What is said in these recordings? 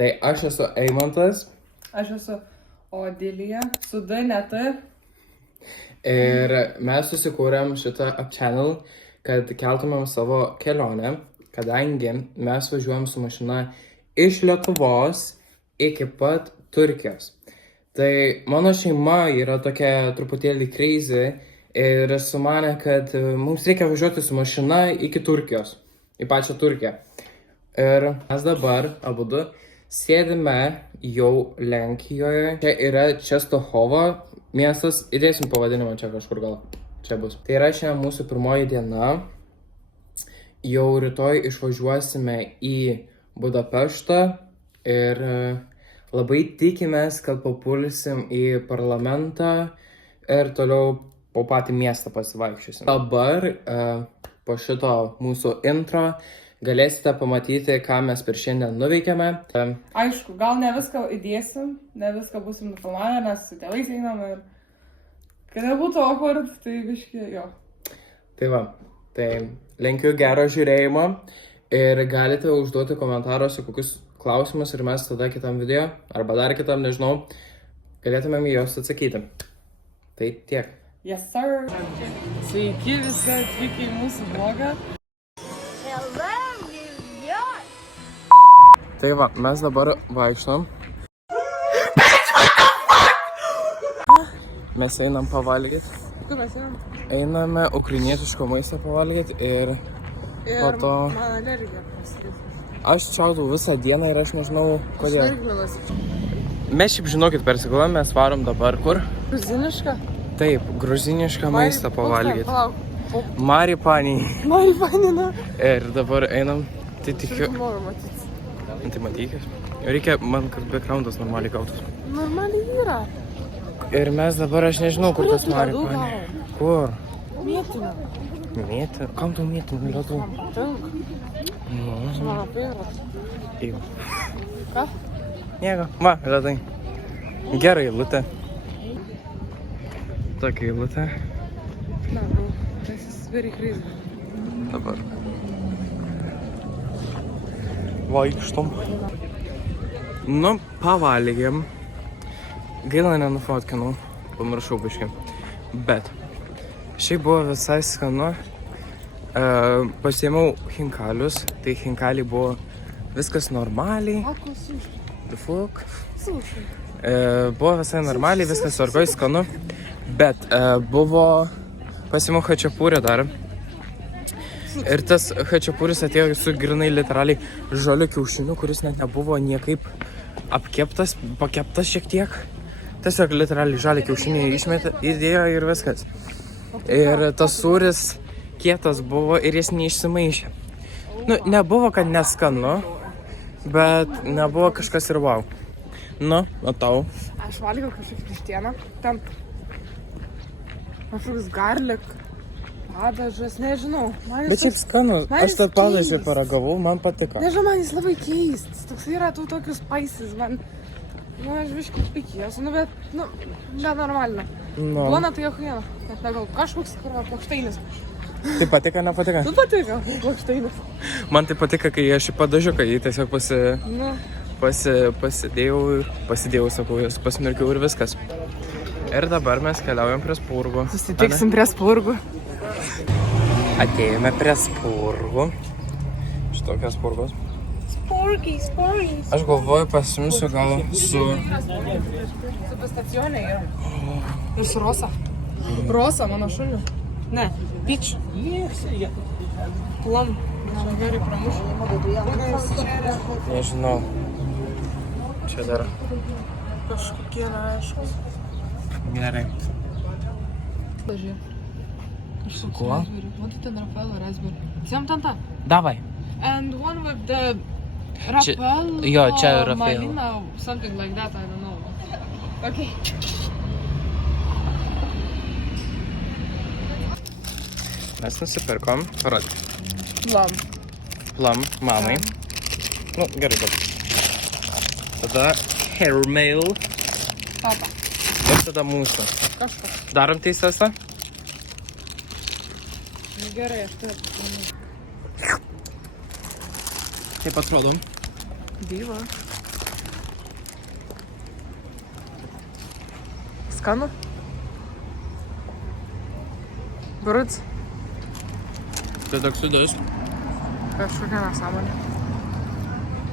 Tai aš esu Eimantas. Aš esu Odilija, su D, ne T. Ir mes susikūrėm šitą channel, kad keltumėm savo kelionę, kadangi mes važiuojam su mašina iš Lietuvos iki pat Turkijos. Tai mano šeima yra tokia truputėlį crazy ir sumanė, kad mums reikia važiuoti su mašina iki Turkijos, į pačią Turkiją. Ir mes dabar abudu sėdime jau Lenkijoje. Čia yra Čestochovo miestas, įdėsim pavadinimą čia kažkur gal. Čia bus. Tai yra šiandien mūsų pirmoji diena. Jau rytoj išvažiuosime į Budapeštą ir labai tikimės, kad papulsim į parlamentą ir toliau po patį miestą pasivaikščiosim. Dabar po šito mūsų intro galėsite pamatyti, ką mes per šiandien nuveikėme. Aišku, gal ne viską įdėsim, ne viską būsim nufilmavę, nes su tėvais einam ir kad nebūtų awkward, tai biški jo. Tai va, tai linkiu gero žiūrėjimo ir galite užduoti komentaruose kokius klausimus ir mes tada kitam video, arba dar kitam, nežinau, galėtumėm į juos atsakyti. Tai tiek. Yes, sir. Sveiki visi atvykę į mūsų vlogą. Tai va, mes dabar vaikštom. Mes einam pavalgyti. Kur mes einam? Einame ukrainietiško maisto pavalgyti ir po to... man alergija pasidės. Aš čiaudau visą dieną ir aš nežinau kodėl. Snargvilas. Mes šiaip žinokit persigalvojam, mes varom dabar kur? Gruziniška? Taip, gruzinišką maistą pavalgyti. Palauk. Maripanį. Maripanina. Ir dabar einam, tai tikiu... Noriu matyti. Tai matykis. Reikia man, kad backgroundas normaliai gautus. Normaliai yra. Ir mes dabar, aš nežinau, kur tas Maripanį. Kur? Mėtina. Mėtina? Kam tu mėtina? Lietuvą? Patinka. Čia mano favorit. Jau. Ką? Nieko. Va, ledai. Gerai, eilutė. Tokia eilutė. Na, bro. This is very crazy. Dabar. Vaikštom. Nu, pavalgėm. Gaila nenufotkinau. Pamiršau biškį. Bet šiaip buvo visai skanu. Pasiėmiau hinkalius. Tai hinkaliai buvo viskas normaliai. Ako sushi? The fuck? Sushi. Buvo visai normaliai, viskas tvarkoj, skanu. Bet buvo pasiėmiau hačapūrį dar. Ir tas hačapūris atėjo su grinai literaliai žaliu kiaušiniu, kuris net nebuvo niekaip apkeptas, pakeptas šiek tiek. Tiesiog literaliai žalią kiaušinį išmetė, įdėjo ir viskas. Ir tas sūris kietas buvo ir jis neišsimaišė. Nu, nebuvo, kad neskanu, bet nebuvo kažkas ir wow. Nu, matau. Aš valgiau kažkaip krištieną. Ten kažkoks garlic, padažas, nežinau. Bet šiaip skanu, aš tą padažį paragavau, man patiko. Nežinau, man jis labai keistas. Toks yra tų tokius spices, man... Nu, aš viškai pikėjęs, nu, bet, nu, nenormalina. Nu. Duona tai achuiena. Net negal, kažkoks plokštainis. Tai patiko, nepatiko? Nu, patiko, plokštainis. Man tai patiko, kai aš į padažiuką jį tiesiog Nu. pasidėjau, sakau, pasimirkiau ir viskas. Ir dabar mes keliaujam prie Spurgų. Susitiksim prie Spurgų. Atėjome prie Spurgų. Šitokios Spurgos. Spurgiai. Aš galvoju, pasimsiu gal su... Su pistacionė yra. Ir su Rosa. Rosa, mano šuniu. Ne, Peach. Plum. Čia gerai pramušė. Nežinau. Čia dar. Kažkokie neaiškus. Gerai. Dažė. Su kuo? Matai ten Rafael Raspberry. Siam ten tą. Davai. And one with the Rafael jo, čia Rafael. Malina, something like that, I don't know. Okay. Mes nusipirkom, parodyk. Plum, mamai. Nu, gerai, bet. Tada hair mail. Papa. Ir tada mūsų. Kažkas. Darom teisėsą? Gerai, aš taip. Kaip atrodo? Diva. Skanu? Bruds. Tai toks sudus. Kažkokia nesąmonė.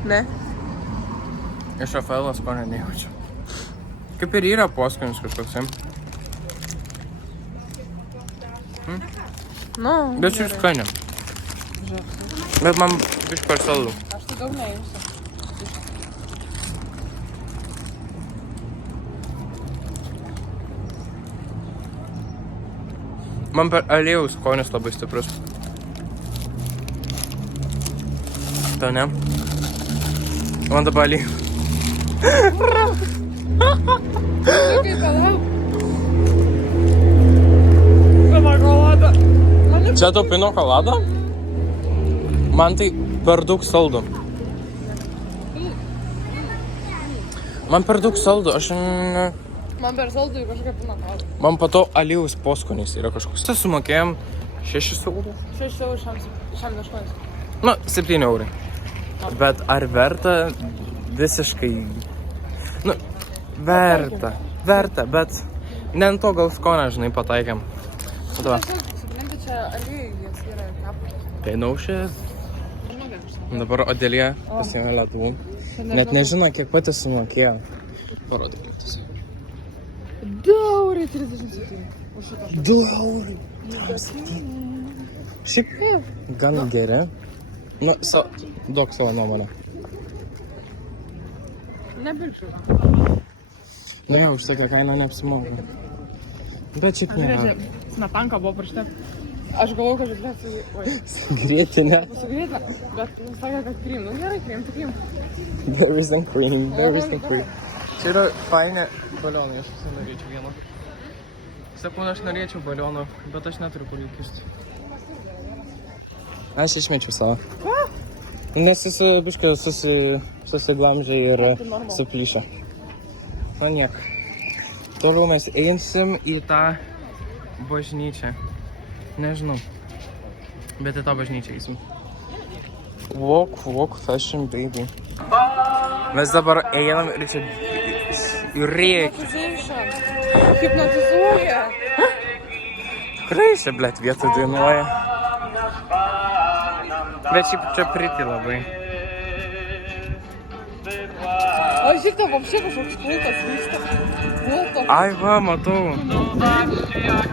Ne? Iš Rafaelo skonio nejaučiu. Kaip ir yra poskonis kažkoks. Nu, Bet šiaip skani. Bet man biškį per saldu. Aš tai daug neimsiu. Man per aliejus skonis labai stiprus. Tau ne? Man dabar aliejus. Kaip palauk. Pinakolada. Čia tau pino kolada? Man tai per daug saldu. Man per daug saldu, aš... Man per saldu kažkokia pinakolada. Man po to aliejus poskonis yra kažkoks. Čia sumokėjom 6 eurų. 6 eurų šiam 8. Nu, 7 eurai. Bet ar verta visiškai... Nu, verta, bet ne ant to gal skonę, žinai, pataikėm. Tiesiog, supranti, čia aliejus yra kapas. Tai naušė. Dabar Odelija pasiėmė ledų. Net nežino, kiek pati sumokėjo. Parodyk liktus. 2,37 už šitą. 2 eurai. Šiaip gan geri. Nu, duok savo nuomonę. Nepirkčiau. Nu jau, už tokią kainą neapsimoka. Bet šiaip nėra. Snapanka buvo parašyta. Aš galvoju, kad žiūrėt su... Oi. Grėtinė. Su grėtinė, bet sakė, kad krim. Nu gerai, krim, tai krim. There is no queen. Čia yra faini balionai, aš visai norėčiau vieno. Sakau, aš norėčiau balionų, bet aš neturiu kur jų kišti. Aš išmečiau savo. Nes jis biškai susiglamžė ir suplyšė. Nu niek. Toliau mes einsim į tą bažnyčią. Nežinau. Bet į tą bažnyčią eisim. Walk, fashion baby. Mes dabar einam ir čia rėkia. Hipnotizuoja. Tikrai čia, blėt, vietoj dainuoja. Bet šiaip čia priti labai. O žiūrėk, tau вообще kažkoks kultas vyksta. Ai va, matau.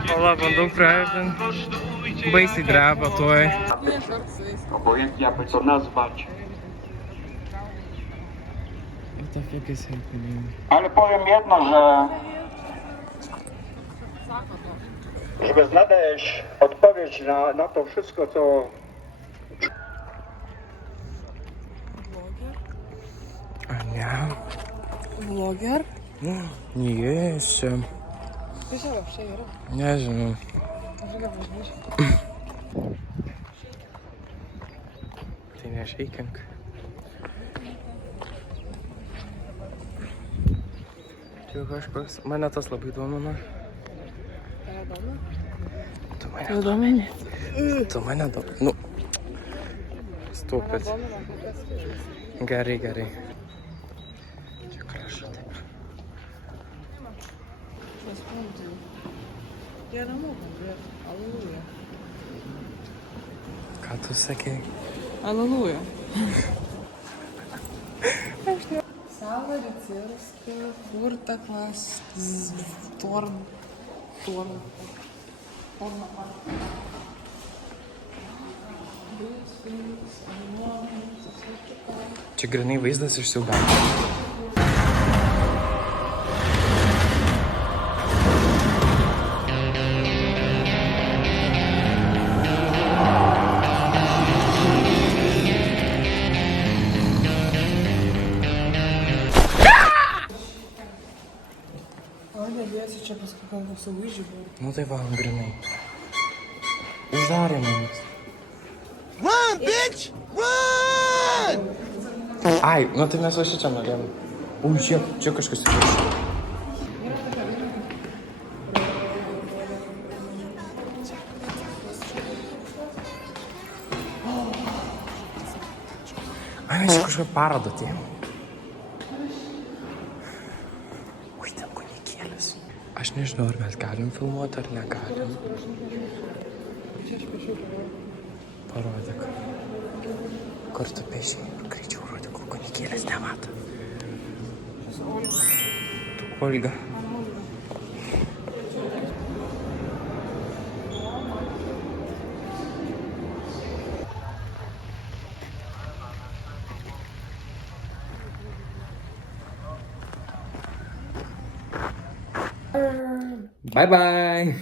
Pala, bandau praeiti. Baisiai dreba tuoj. Obojętnie jakby to nazwać. Ale powiem jedno, że żeby znaleźć odpowiedź na to wszystko, co... Ne. Vloger? Nie, jeszcze. Tai čia вообще yra. Nežinau. Kažkokia bažnyčia. Tai nešeikink. Čia kažkoks, mane tas labai domina. Tave domina? Tu mane Tave domini? Tu mane domina. Nu. Stupid. Gerai. Čia gražu taip. Jie nemoka, bet aleluja. Ką tu sakei? Aleluja. Sala Ricirskį, Furtakas, Torn. Čia grinai vaizdas iš siaubelio. Čia paskui gal mūsų vyžių buvo. Nu tai va, grinai. Uždarė mums. Run, bitch! Run! Ai, nu tai mes va šičia norėjom. Ui, čia kažkas įvirš. Ai, mes čia kažką parodą atėjom. Ui, ten kunikėlis. Aš nežinau, ar mes galim filmuoti ar negalim. Parodyk. Kur tu piešiai? Greičiau rodyk, kunikėlės nemato. Tu Olga. Bye bye.